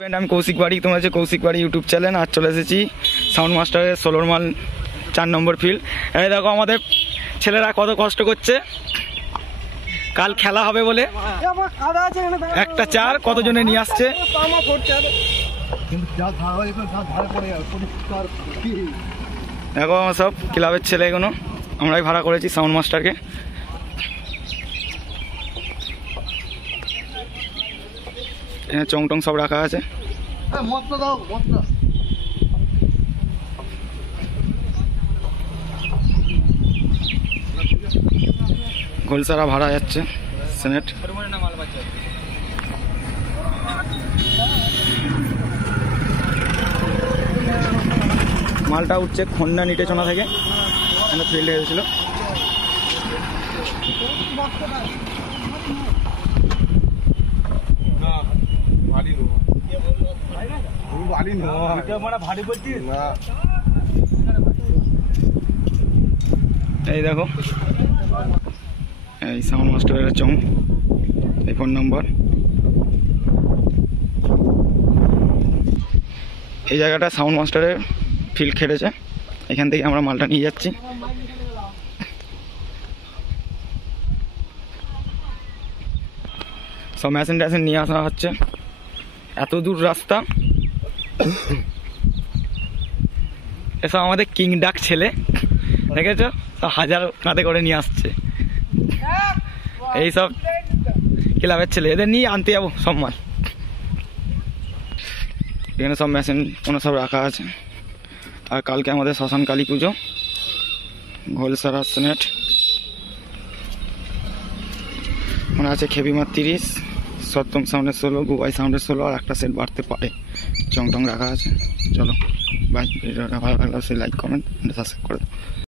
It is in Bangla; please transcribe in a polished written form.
আমি কৌশিক বাড়ি, তোমরা হচ্ছে কৌশিক বাড়ি ইউটিউব চ্যানেল। আর চলে এসেছি সাউন্ড মাস্টারের 16 মাইল 4 নম্বর ফিল্ড। এই দেখো আমাদের ছেলেরা কত কষ্ট করছে, কাল খেলা হবে বলে একটা চার কতজনে নিয়ে আসছে। দেখো আমার সব ক্লাবের ছেলে, এগুলো আমরাই ভাড়া করেছি সাউন্ড মাস্টারকে। এখানে চং টং সব রাখা আছে। গোলসারা ভাড়া যাচ্ছে সেনেট। মালটা উঠছে খন্ডা নিটেচনা থেকে, এখানে ফিল্ড হয়েছিল। এই দেখো এই সাউন্ড মাস্টারের চং, এই ফোন নম্বর। এই জায়গাটা সাউন্ড মাস্টারের ফিল্ড খেটেছে, এখান থেকে আমরা মালটা নিয়ে যাচ্ছি। সব মেশিন ট্যাশিন নিয়ে আসা হচ্ছে, এত দূর রাস্তা। এসব আমাদের কিং ডাক ছেলে, দেখেছো সব হাজার কাঁধে করে নিয়ে আসছে। এইসব ক্লাবের ছেলে, এদের নিয়ে আনতে যাবো সব মাল। এখানে সব মেশিন কোনো সব রাখা আছে। আর কালকে আমাদের শ্মশান কালী পুজো, ঘোলসারা সেনেট মানে আছে। খেপিমার 30, সপ্তম সাউন্ডের 16, গুবাই সাউন্ডের 16, আর একটা সেট বাড়তে পারে। চং টং রাখা আছে। চলো বাই, ভিডিওটা ভালো লাগলে লাইক কমেন্ট সাবস্ক্রাইব করে দাও।